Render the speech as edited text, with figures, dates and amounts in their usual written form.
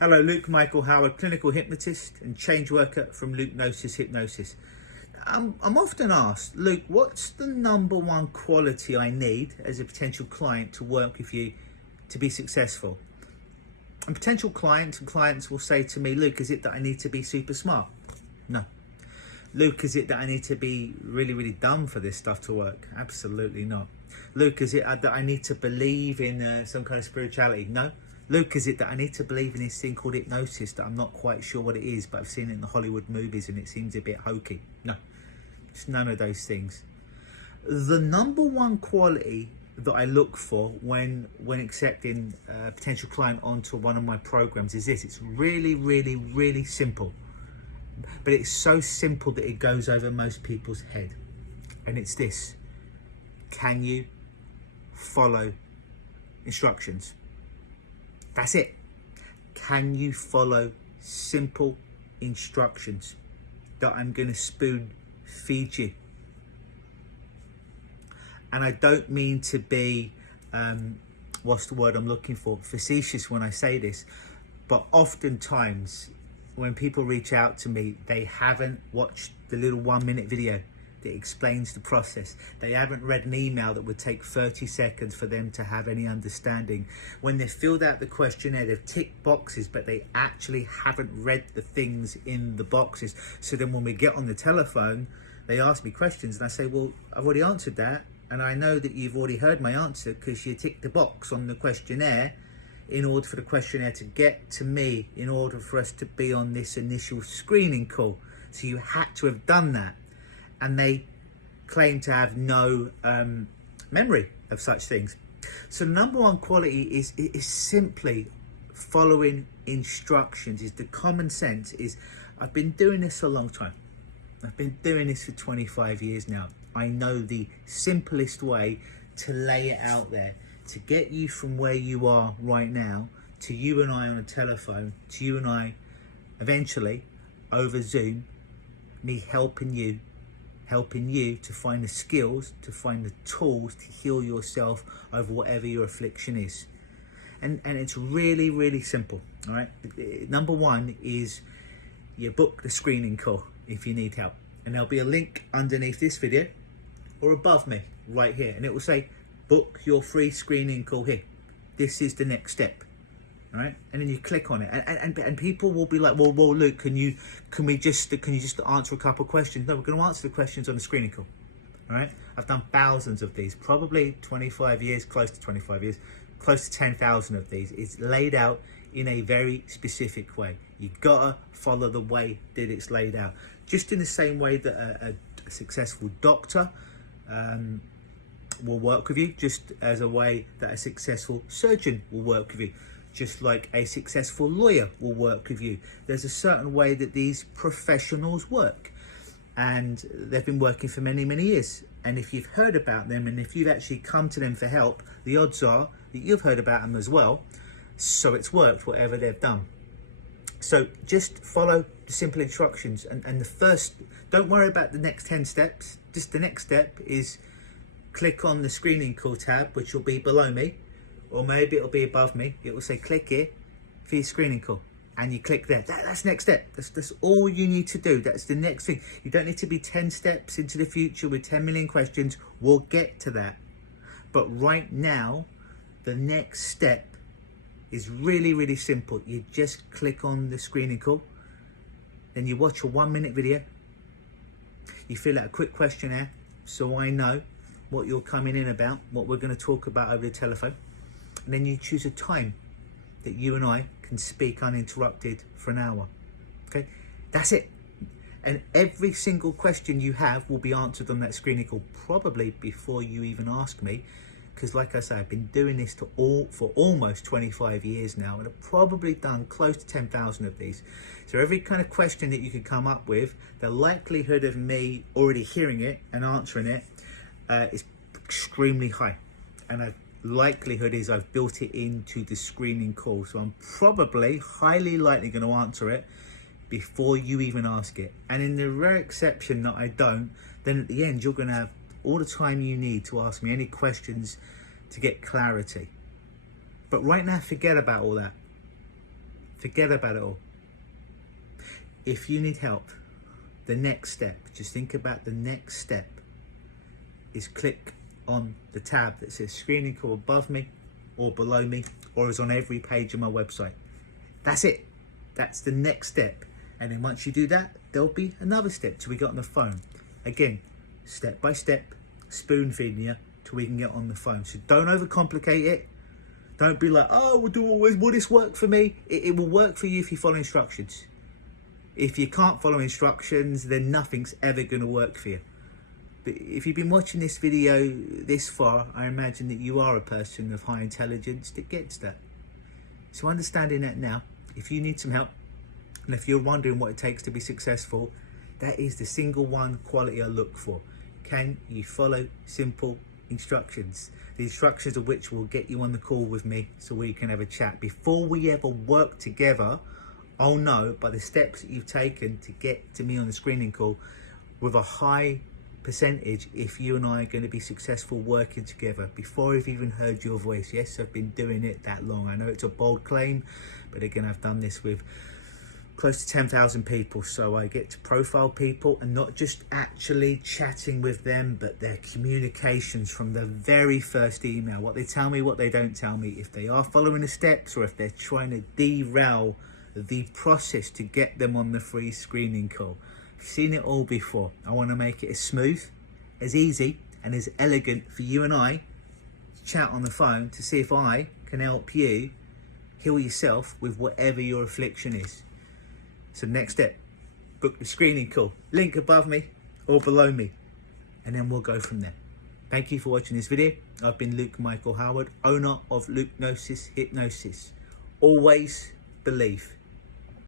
Hello, Luke Michael Howard, clinical hypnotist and change worker from Lukenosis Hypnosis. I'm often asked, Luke, what's the number one quality I need as a potential client to work with you to be successful? And potential clients will say to me, Luke, is it that I need to be super smart? No. Luke, is it that I need to be really dumb for this stuff to work? Absolutely not. Luke, is it that I need to believe in some kind of spirituality? No. Luke, is it that I need to believe in this thing called hypnosis that I'm not quite sure what it is, but I've seen it in the Hollywood movies and it seems a bit hokey? No, it's none of those things. The number one quality that I look for when accepting a potential client onto one of my programs is this. It's really simple, but it's so simple that it goes over most people's head. And it's this: can you follow instructions? That's it. Can you follow simple instructions that I'm going to spoon feed you? And I don't mean to be, what's the word I'm looking for, facetious when I say this, but oftentimes when people reach out to me, they haven't watched the little 1-minute video that explains the process. They haven't read an email that would take 30 seconds for them to have any understanding. When they've filled out the questionnaire, they've ticked boxes, but they actually haven't read the things in the boxes. So then when we get on the telephone, they ask me questions and I say, well, I've already answered that. And I know that you've already heard my answer because you ticked the box on the questionnaire in order for the questionnaire to get to me, in order for us to be on this initial screening call. So you had to have done that. And they claim to have no memory of such things. So the number one quality is simply following instructions, is the common sense. Is I've been doing this a long time. I've been doing this for 25 years now. I know the simplest way to lay it out there, to get you from where you are right now to you and I on a telephone, to you and I eventually over Zoom, me helping you to find the skills, to find the tools to heal yourself over whatever your affliction is. And it's really simple, all right? Number one is you book the screening call if you need help. And there'll be a link underneath this video or above me right here. And it will say, book your free screening call here. This is the next step. All right, and then you click on it, and people will be like, well, Luke, can you just answer a couple of questions? No, we're going to answer the questions on the screening call. All right, I've done thousands of these, probably 25 years, close to 25 years, close to 10,000 of these. It's laid out in a very specific way. You gotta follow the way that it's laid out, just in the same way that a successful doctor will work with you, just as a way that a successful surgeon will work with you. Just like a successful lawyer will work with you. There's a certain way that these professionals work, and they've been working for many years. And if you've heard about them, and if you've actually come to them for help, the odds are that you've heard about them as well. So it's worked, whatever they've done. So just follow the simple instructions. And the first, don't worry about the next 10 steps. Just the next step is click on the screening call tab, which will be below me. Or maybe it'll be above me. It will say click here for your screening call, and you click there. That's next step. That's all you need to do. That's the next thing. You don't need to be 10 steps into the future with 10 million questions. We'll get to that. But right now, the next step is really simple. You just click on the screening call, then you watch a 1-minute video. You fill out a quick questionnaire so I know what you're coming in about, what we're going to talk about over the telephone. And then you choose a time that you and I can speak uninterrupted for an hour. Okay, that's it. And every single question you have will be answered on that screening call, probably before you even ask me, because like I say, I've been doing this for almost 25 years now, and I've probably done close to 10,000 of these. So every kind of question that you can come up with, the likelihood of me already hearing it and answering it is extremely high. And likelihood is I've built it into the screening call, so I'm probably highly likely going to answer it before you even ask it. And in the rare exception that I don't, then at the end you're going to have all the time you need to ask me any questions to get clarity. But right now, forget about all that. Forget about it all. If you need help, the next step, just think about the next step, is click on the tab that says screening call above me or below me, or is on every page of my website. That's it. That's the next step. And then once you do that, there'll be another step till we get on the phone. Again, step by step, spoon feeding you till we can get on the phone. So don't overcomplicate it. Don't be like, oh, will this work for me? It will work for you if you follow instructions. If you can't follow instructions, then nothing's ever going to work for you. But if you've been watching this video this far, I imagine that you are a person of high intelligence that gets that. So understanding that now, if you need some help, and if you're wondering what it takes to be successful, that is the single one quality I look for. Can you follow simple instructions? The instructions of which will get you on the call with me so we can have a chat. Before we ever work together, I'll know by the steps that you've taken to get to me on the screening call with a high percentage if you and I are going to be successful working together before I've even heard your voice. Yes, I've been doing it that long. I know it's a bold claim, but again, I've done this with close to 10,000 people, so I get to profile people and not just actually chatting with them, but their communications from the very first email, what they tell me, what they don't tell me, if they are following the steps or if they're trying to derail the process to get them on the free screening call. I've seen it all before. I want to make it as smooth, as easy and as elegant for you and I to chat on the phone to see if I can help you heal yourself with whatever your affliction is. So next step, book the screening call, link above me or below me, and then we'll go from there. Thank you for watching this video. I've been Luke Michael Howard, owner of Lukenosis Hypnosis. Always believe.